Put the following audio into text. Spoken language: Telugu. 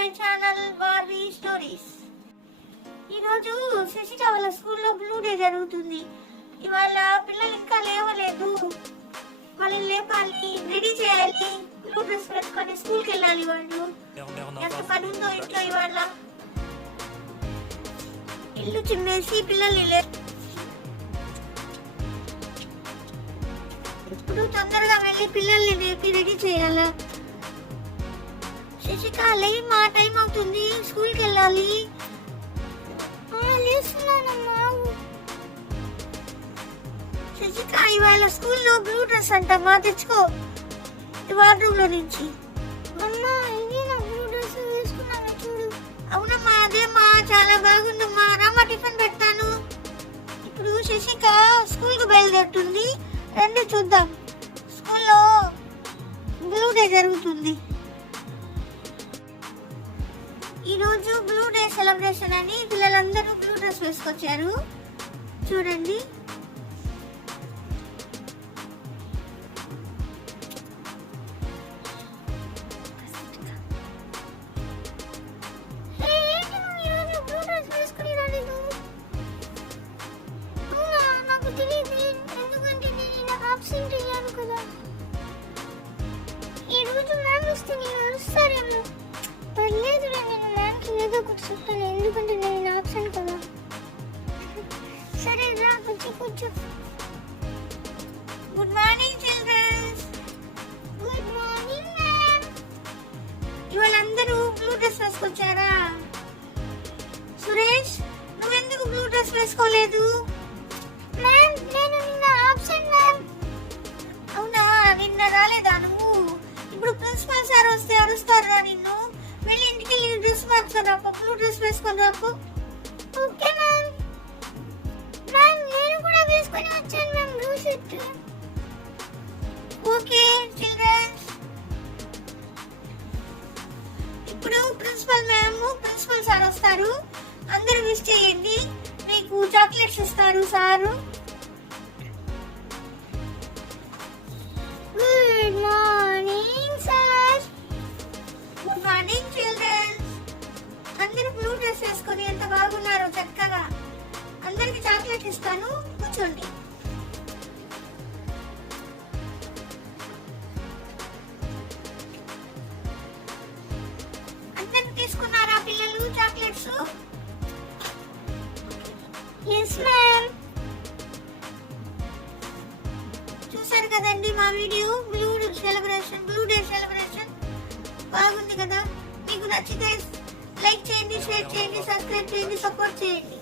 My channel Barbie stories. ఈరోజు శశిక వాళ్ళ స్కూల్లో బ్లూ డే జరుగుతుంది. ఇవాళ పిల్లలు ఇంకా లేవలేదు, వాళ్ళని లేపాలి, రెడీ చేయాలి, బ్లూ డ్రెస్ పెట్టుకొని స్కూల్కి వెళ్ళాలి. వాళ్ళు ఎంత పని ఉందో ఇంట్లో. ఇవాళ ఇల్లు చిమ్మేసి పిల్లల్ని ఇప్పుడు తొందరగా వెళ్ళి పిల్లల్ని లేపి రెడీ చేయాలా. శశిక లేవి, మా టైం అవుతుంది, స్కూల్కి వెళ్ళాలి. శశిక ఇవాళ స్కూల్లో బ్లూ డ్రెస్ అంటమ్మా, తెచ్చుకో వార్డ్రూమ్ లో నుంచి. అవునమ్మా, అదేమ్మా, చాలా బాగుందమ్మా. రామ్మా, టిఫిన్ పెడతాను. ఇప్పుడు శశిక స్కూల్ కు బయలుదేరుతుంది, రండి చూద్దాం. స్కూల్లో బ్లూ డే జరుగుతుంది. ఈరోజు బ్లూ డే సెలబ్రేషన్ అని పిల్లలందరూ బ్లూ డ్రెస్ వేసుకొచ్చారు. చూడండి, ఎందుకంటే నేను ఆప్షన్ కదా. సరే రా, కూర్చో. Good morning childrens. Good morning ma'am. ఇవాళ అందరూ బ్లూ డ్రెస్ వేసుకొచ్చారా? సురేష్, నువ్వెందుకు బ్లూ డ్రెస్ వేసుకోలేదు? మ్యామ్, నేను నిన్న ఆప్షన్ మ్యామ్. అవునా, నిన్న రాలేదా నువ్వు? ఇప్పుడు ప్రిన్సిపల్ సార్ వస్తే అరుస్తారా నిన్ను? వెళ్ళి ఇంటికి వెళ్ళి డ్రెస్ మార్చుకురా, బ్లూ డ్రెస్ వేసుకొని రాకు. Okay ma'am. మ్యామ్, నేను కూడా వేసుకొని వచ్చాను ma'am, blue shirt. Okay childrens. ఇప్పుడు ప్రిన్సిపల్ మ్యామ్, ప్రిన్సిపల్ సార్ వస్తారు, అందరూ విష్ చేయండి. మీకు చాక్లెట్స్ ఇస్తారు sir. Good morning sir. Good morning childrens. అందరూ బ్లూ డ్రెస్ వేసుకొని ఎంత బాగున్నారో చక్కగా. అందరికి చాక్లెట్ ఇస్తాను, కూర్చోండి. అందరికి తీసుకున్నారా పిల్లలు చాక్లెట్స్? Yes ma'am. చూసారు కదండి మా వీడియో, బ్లూ డే సెలబ్రేషన్ బాగుంది కదా. మీకు నచ్చితే లైక్ చేయండి, షేర్ చేయండి, సబ్స్క్రైబ్ చేయండి, సపోర్ట్ చేయండి.